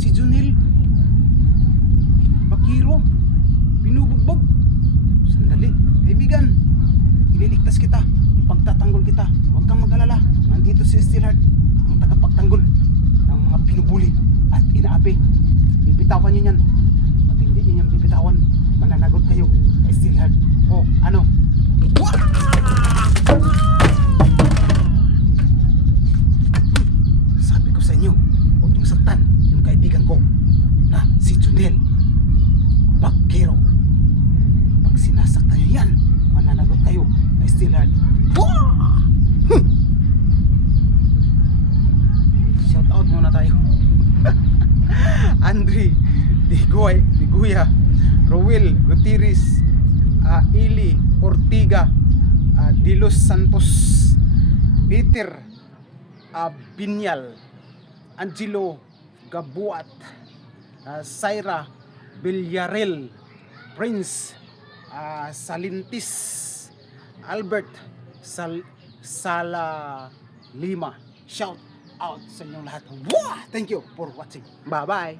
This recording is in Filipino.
si Junel Bakiro binubugbog. Sandali, kaibigan, ililigtas kita, ipagtatanggol kita. Huwag kang mag-alala, nandito si Steelheart, ang tagapagtanggol ng mga binubuli at inaapi. Bibitawan niyo yan. Pag hindi niyo yan bibitawan, mananagot kayo kay Steelheart. O ano? Sabi ko sa inyo, huwag niyong saktan yung kaibigan ko na si Junel Bakiro. Pag sinasaktan niyo yan, mananagot kayo kay Steelheart. Shout out muna tayo. Andre Diguya, Rowel Gutierrez, Ili Ortiga, Dilos Santos, Peter Binyal, Angelo Gabuat, Syra Villarreal, Prince Salintis, Albert Sala Lima. Shout out sa inyong lahat. Thank you for watching. Bye bye.